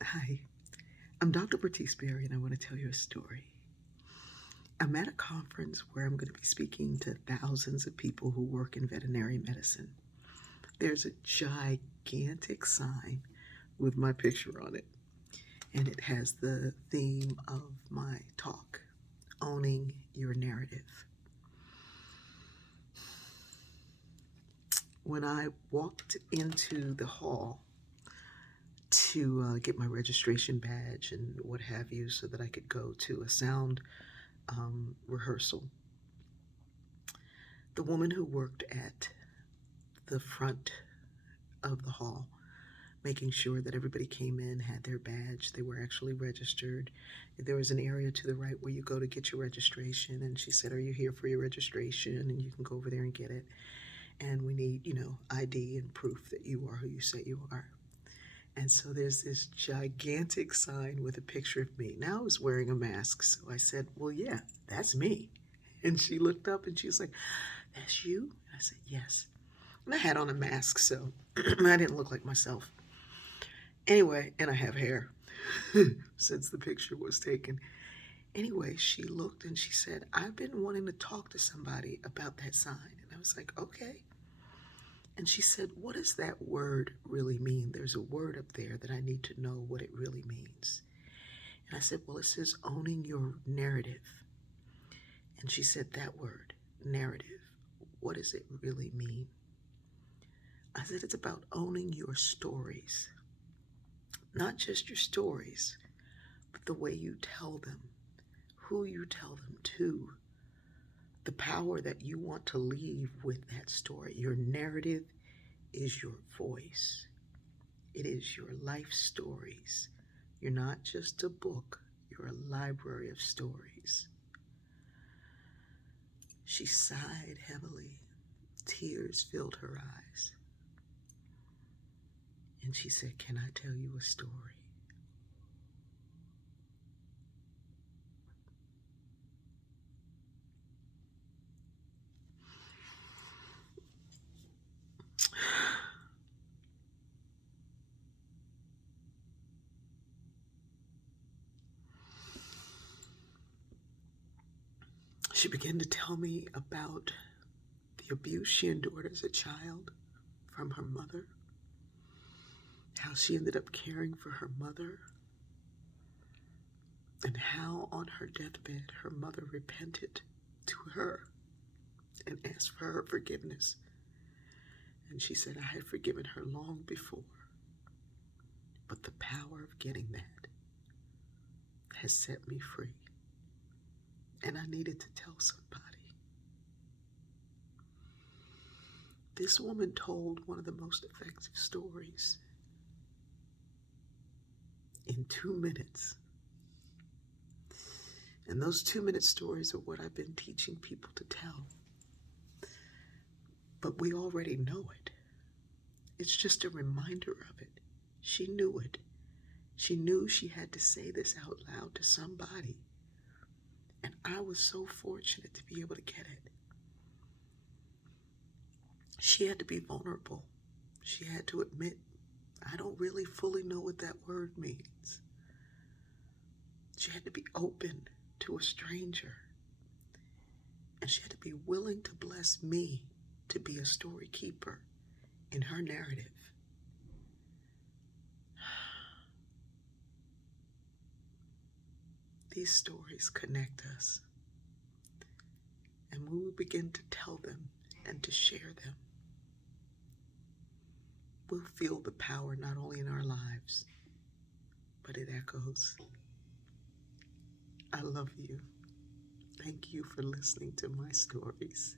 Hi, I'm Dr. Bertice Berry, and I want to tell you a story. I'm at a conference where I'm going to be speaking to thousands of people who work in veterinary medicine. There's a gigantic sign with my picture on it, and it has the theme of my talk, Owning Your Narrative. When I walked into the hall to get my registration badge and what have you so that I could go to a sound rehearsal, the woman who worked at the front of the hall, making sure that everybody came in, had their badge, they were actually registered. There was an area to the right where you go to get your registration, and she said, "Are you here for your registration?" And you can go over there and get it. And we need, ID and proof that you are who you say you are. And so there's this gigantic sign with a picture of me. Now I was wearing a mask, so I said, "Well, yeah, that's me." And she looked up and she was like, "That's you?" And I said, "Yes." And I had on a mask, so I didn't look like myself. Anyway, and I have hair since the picture was taken. Anyway, she looked and she said, "I've been wanting to talk to somebody about that sign." And I was like, "Okay." And she said, "What does that word really mean? There's a word up there that I need to know what it really means." And I said, "Well, it says owning your narrative." And she said, "That word, narrative, what does it really mean?" I said, "It's about owning your stories. Not just your stories, but the way you tell them, who you tell them to, the power that you want to leave with that story. Your narrative is your voice, it is your life stories. You're not just a book, you're a library of stories." She sighed heavily. Tears filled her eyes. And she said, "Can I tell you a story?" She began to tell me about the abuse she endured as a child from her mother, how she ended up caring for her mother, and how on her deathbed her mother repented to her and asked for her forgiveness. And she said, "I had forgiven her long before, but the power of getting that has set me free. And I needed to tell somebody." This woman told one of the most effective stories in 2 minutes. And those 2 minute stories are what I've been teaching people to tell. But we already know it. It's just a reminder of it. She knew it. She knew she had to say this out loud to somebody. And I was so fortunate to be able to get it. She had to be vulnerable. She had to admit, "I don't really fully know what that word means." She had to be open to a stranger. And she had to be willing to bless me to be a story keeper in her narrative. These stories connect us. And when we begin to tell them and to share them, we'll feel the power not only in our lives, but it echoes. I love you. Thank you for listening to my stories.